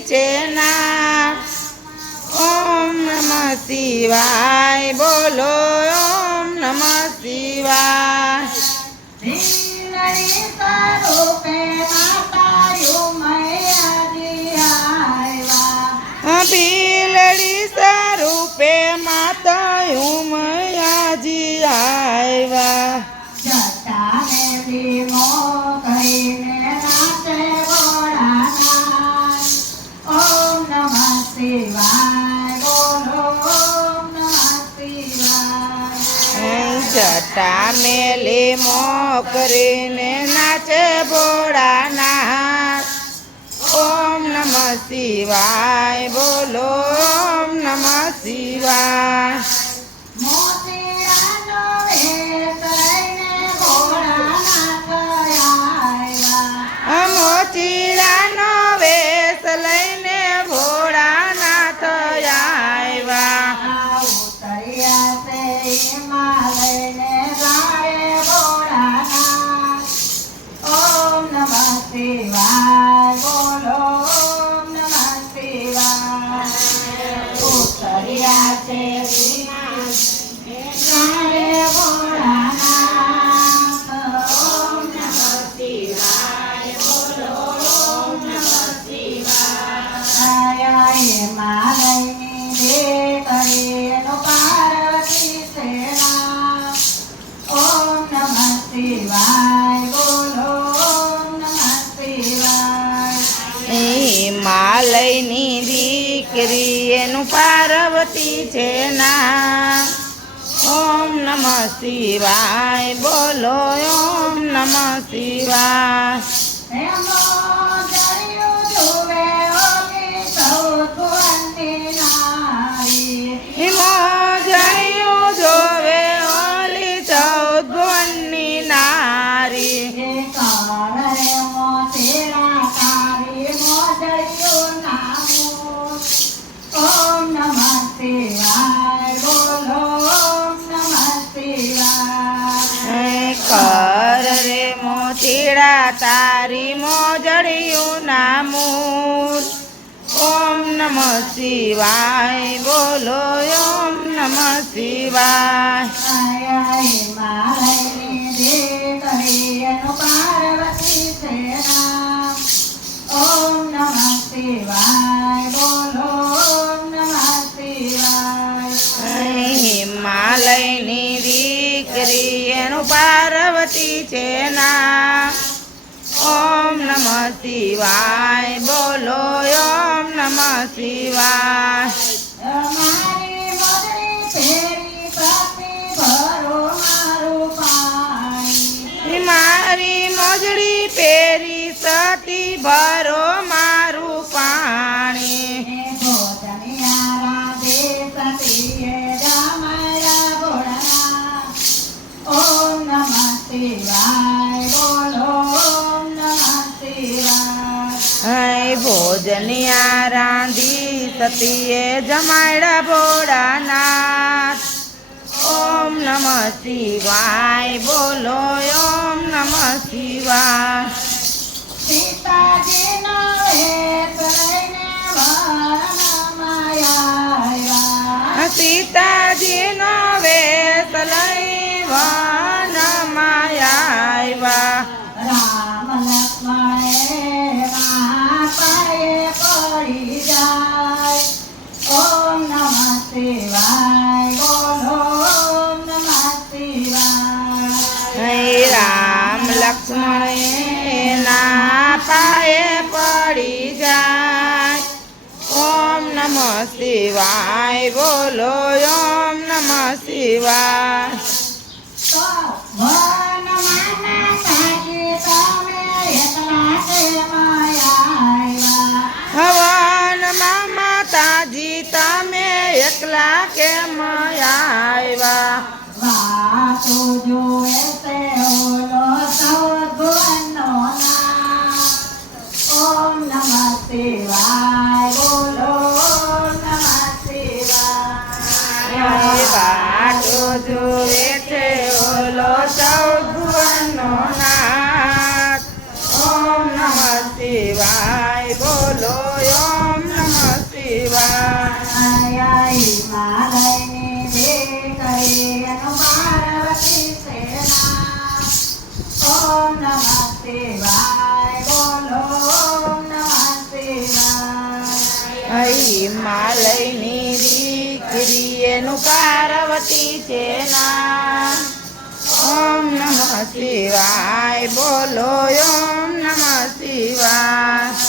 છે ના ઓમ નમઃ શિવાય બોલો ઓમ નમઃ શિવાય ભીલડી સ્વરૂપે માતા ઉમયાજી આવ્યા જટા મેલી મોકરીને નાચે ભોળાનાથ ઓમ નમઃ શિવાય બોલો ઓમ નમઃ શિવાય મોચીરાનો વેશ લઈને ભોળાનાથ આવ્યા હિમાલયની દીકરી એનું પાર્વતી છે ના ઓમ નમઃ શિવાય બોલો ઓમ નમઃ શિવાય મોજણીયું જોવે ઓલી 14 ભુવનની નારી કર રે મોતીડા તારી મોજડિયું નામૂર ઓમ નમઃ શિવાય બોલો ઓમ નમઃ શિવાય ઓમ નમઃ શિવાય બોલો ઓમ નમઃ શિવાય હિમાલયની દીકરી એનું પાર્વતી છે ના ઓમ નમઃ શિવાય બોલો ઓમ નમઃ શિવાય મારી મોજડી પહેરી સતી ભરો મારું પાણી ઓમ નમઃ શિવાય બોલો ઓમ નમઃ શિવાય ભોજનિયા રાંધી સતીએ જમાડ્યા ભોળાનાથ ઓમ નમઃ શિવાય બોલો ઓમ નમઃ શિવાય સીતાજીનો વેશ લઈને વનમાં આવ્યા સીતાજીનો વેશ લઈ વનમાં આવ્યા રામ લક્ષ્મણે મહાપાયે પડી જાય ઓમ નમઃ શિવાય બોલો ઓમ નમઃ શિવાય રામ લક્ષ્મણ ના પાયે પડી જાય ઓમ નમઃ શિવાય બોલો ઓમ નમઃ શિવાય હવનમાં માતાજી તમે એકલા કેમ આવ્યા વાતો જોએ તે ઓલો સૌભુવનનો નાથ ઓમ નમઃ શિવાય બોલો ઓમ નમઃ શિવાય વાતો જોવે છે ઓલો સૌભુવનનો નાથ ઓમ નમઃ શિવાય બોલો ઓમ એનું પાર્વતી છે નામ. ઓમ નમઃ શિવાય બોલો ઓમ નમઃ શિવાય.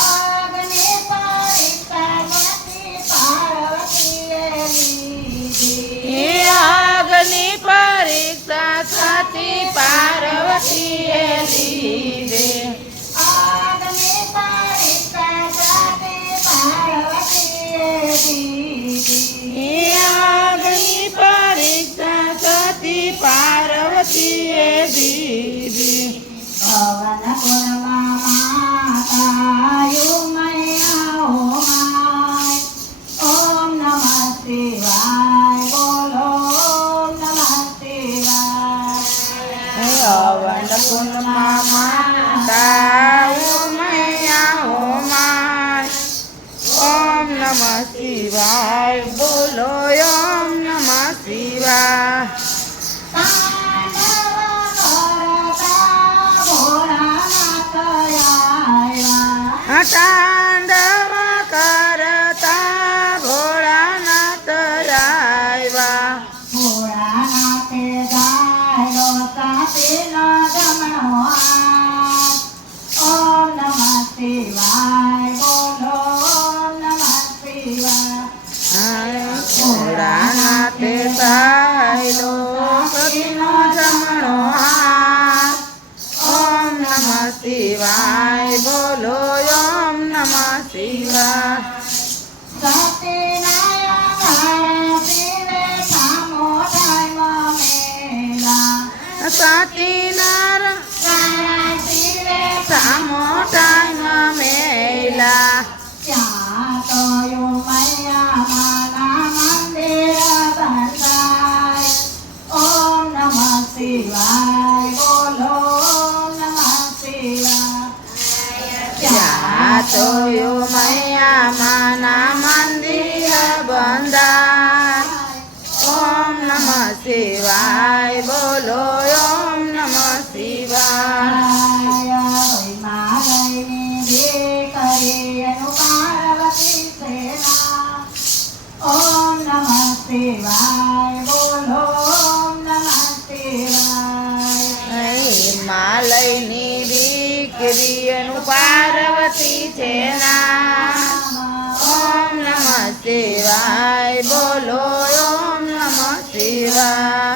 અગ્નિ પરીક્ષામાંથી પાર્વતીએ લીધી. એ અગ્નિ પરીક્ષા સતી પાર્વતીએ લીધે. અગ્નિ પરીક્ષામાંથી પાર્વતીએ લીધી. એ અગ્નિ પરીક્ષા સતી પાર્વતીએ દીધી. પવન કુળમાં માતા યુમૈયા ઓમાય. ઓમ નમઃ શિવાય બોલો ઓમ નમઃ શિવાય. અવન કુંડમાં માતા ઉમૈયા હોમાય. ઓમ નમઃ શિવાય બોલો ઓમ નમઃ શિવાય. તાંડવ કરતા ભોળાનાથ આવ્યા. ભોળાનાથે ગાયો સાતીનો જમણો હાથ. ઓમ નમઃ શિવાય બોલો ઓમ નમઃ શિવાય. ભોળાનાથે ગાયલો સતીનો જમણો હાથ. ઓમ નમઃ શિવાય બોલો ઓમ નમઃ શિવાય. સતીનાર સામો ટાઈમ મેલા. ત્યાં તો યુમૈયા માના મંદિર બંધાય. ઓમ નમઃ શિવાય બોલો ઓમ નમઃ શિવાય. ત્યાં તો ઉમૈયા માના મંદિર બંધાય. ઓમ નમઃ શિવાય બોલો ઓમ નમઃ શિવાય. ઓમ નમઃ શિવાય બોલો ઓમ નમઃ શિવાય. હિમાલયની દીકરી એનું પાર્વતી છે નામ. ઓમ નમઃ શિવાય બોલો ઓમ નમઃ શિવાય.